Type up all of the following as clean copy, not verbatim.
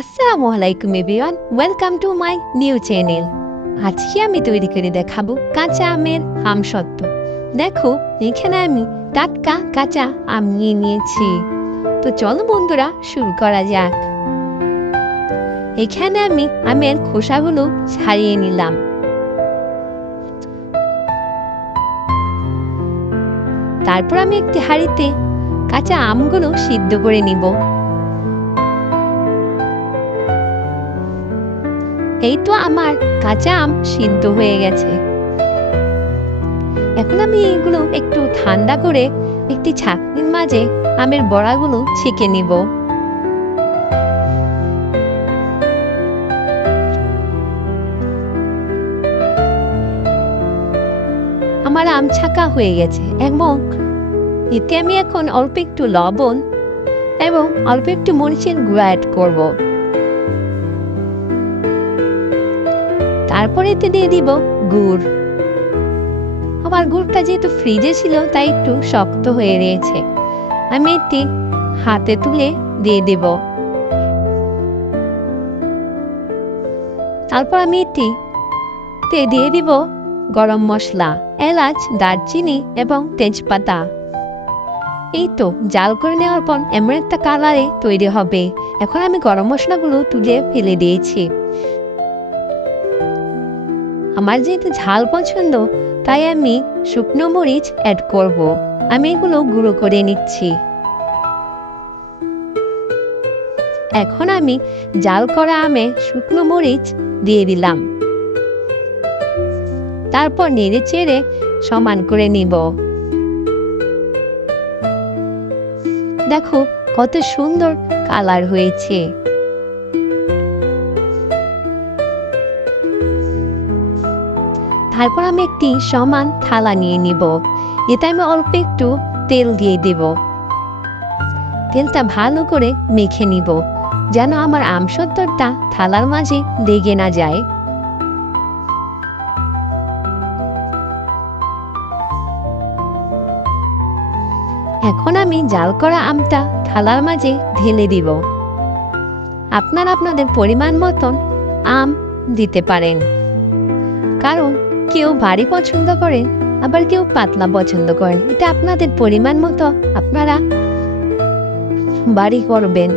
আসসালামু আলাইকুম everyone, welcome to my new channel. আজকে আমি তৈরি করে দেখাবো কাঁচা আমের আমসত্ত্ব। দেখো, এখানে আমি টাটকা কাঁচা আম নিয়ে নিয়েছি। তো চলো বন্ধুরা, শুরু করা যাক। এখানে আমি আমের খোসাগুলো ছাড়িয়ে নিলাম। তারপর আমি একটি হাঁড়িতে কাঁচা আমগুলো সিদ্ধ করে নিব। এই তো আমার কাঁচা আম সিদ্ধ হয়ে গেছে। এখন আমি এগুলো একটু ঠান্ডা করে একটি ছাঁকনির মাঝে আমের বড়াগুলো ছেঁকে নিব। আমার আম ছাঁকা হয়ে গেছে এবং এতে আমি এখন অল্প একটু লবণ এবং অল্প একটু মরিচের গুঁড়া অ্যাড করব। তারপরে এতে দিয়ে দিব গুড়। আমার গুড়টা যেহেতু ফ্রিজে ছিল তাই একটু শক্ত হয়ে রয়েছে। আমি এটি হাতে তুলে দিয়ে দেব। তারপর আমি এটি দিয়ে দিব গরম মশলা, এলাচ, দারচিনি এবং তেজপাতা। এই তো জাল করে নেওয়ার পর এমন একটা কালারে তৈরি হবে। এখন আমি গরম মশলাগুলো তুলে ফেলে দিয়েছি। আমার যেহেতু ঝাল পছন্দ তাই আমি শুকনো মরিচ অ্যাড করব। আমি এগুলো গুঁড়ো করে নিচ্ছি। এখন আমি জাল করা আমে শুকনো মরিচ দিয়ে দিলাম। তারপর নেড়ে চেড়ে সমান করে নিব। দেখো কত সুন্দর কালার হয়েছে। তারপর আমি একটি সমান থালা নিয়ে নিব। এতে আমি অল্প একটু তেল দিয়ে দেব। তেলটা ভালো করে মেখে নিব যেন আমার আমসত্ত্বটা থালার মাঝে লেগে না যায়। এখন আমি জাল করা আমটা থালার মাঝে ঢেলে দিব। আপনারা আপনাদের পরিমাণ মতন আম দিতে পারেন, কারণ কেউ ভারী পছন্দ করেন আবার কেউ পাতলা পছন্দ করেন। এটা আপনাদের পরিমাণ মতো আপনারা ভারী করবেন।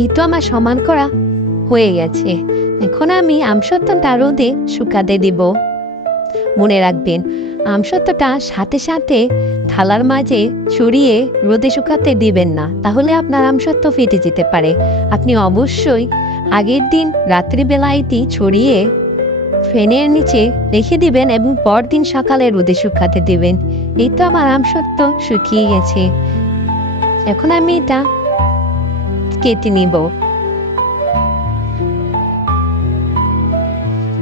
এই তো আমার সমান করা হয়ে গেছে। এখন আমি আমসত্ত্বটা রোদে শুকাতে দিব। মনে রাখবেন, আমসত্ত্বটা সাথে সাথে থালার মাঝে ছড়িয়ে রোদে শুকাতে দিবেন না, তাহলে আপনার আমসত্ত্ব ফেটে যেতে পারে। আপনি অবশ্যই আগের দিন রাত্রিবেলা এটি ছড়িয়ে ফ্যানের নিচে রেখে দিবেন এবং পরদিন সকালে রোদে শুকাতে দিবেন। এই তো আমার আমসত্ত্ব শুকিয়ে গেছে। এখন আমি এটা কেটে নিব।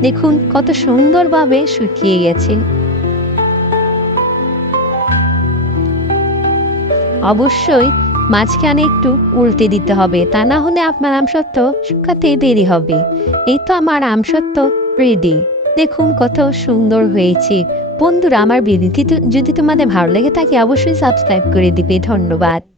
দেখুন কত সুন্দরভাবে শুকিয়ে গেছে। অবশ্যই মাঝখানে একটু উল্টে দিতে হবে, তা না হলে আপনার আমসত্ত্ব শুকাতে দেরি হবে। এই তো আমার আমসত্ত্ব রেডি। দেখুন কত সুন্দর হয়েছে। বন্ধুরা, আমার ভিডিওটি যদি তোমাদের ভালো লেগে থাকে অবশ্যই সাবস্ক্রাইব করে দিবে। ধন্যবাদ।